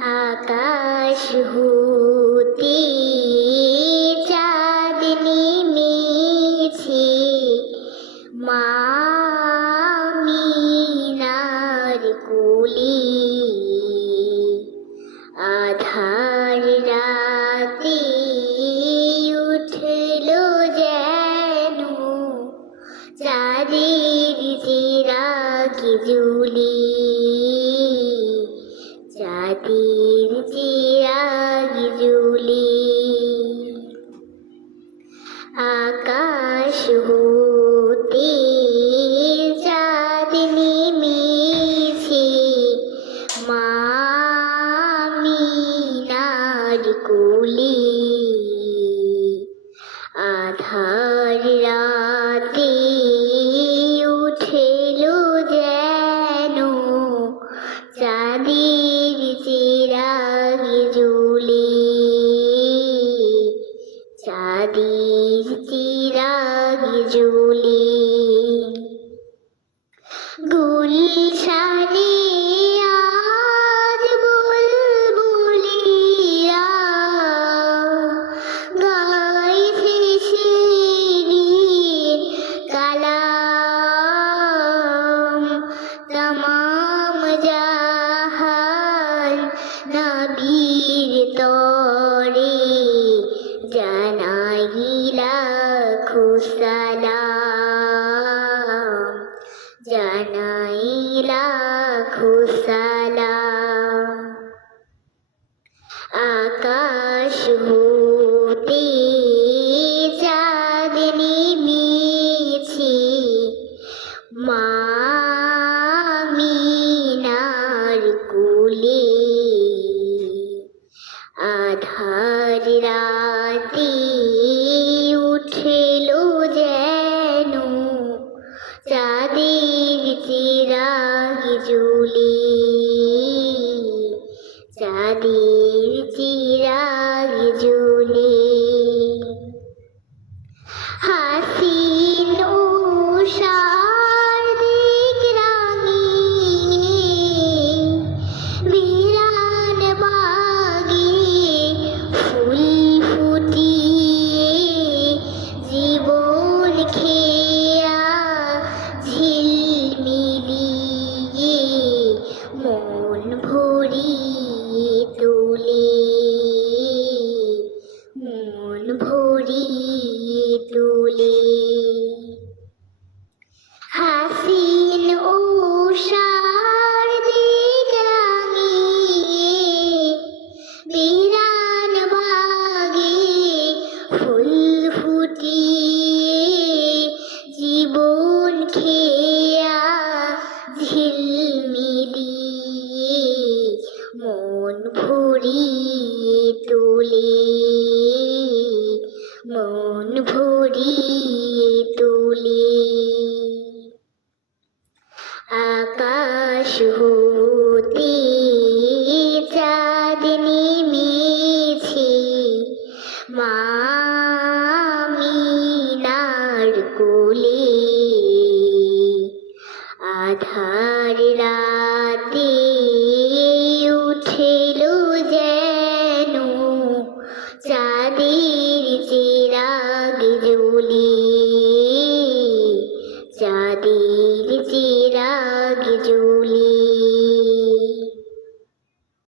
আকাশ হতে চাঁদ নেমেছে, মা আমিনার কোলে। আধার রাতে উঠলো যেন চাঁদের চিরাগ জ্বলে, চাঁদের চিরাগ জ্বলে। আকাশ হতে চাঁদ নেমেছে, মা আমিনার কোলে। আধার রাতে উঠলো যেন চাঁদের চিরাগ জ্বলে, চাঁদের চিরাগ জ্বলে। গুলশানে আজ বুলবুলিরা গাইছে শিরিন কালাম। তমাম জাহান নবীর তরে জানাই লাখো সালাম, জানাই লাখো সালাম। আকাশ হতে চাঁদ নেমেছে, মা আমিনার কোলে। আধার রাতে উঠলো যেন চাঁদের চিরাগ জ্বলে, চাঁদের চিরাগ জ্বলে। হাসিন উষার দিক রাঙিয়ে বিরান বাগে ফুল ফুটিয়ে জীবন খেয়া ঝিলমিলিয়ে মন ভরিয়ে তোলে, মন ভরিয়ে তোলে। হাসিন উষার দিক রাঙিয়ে বিরান বাগে ফুল ফুটিয়ে জীবন খেয়া ঝিলমিলিয়ে মন ভরিয়ে তোলে।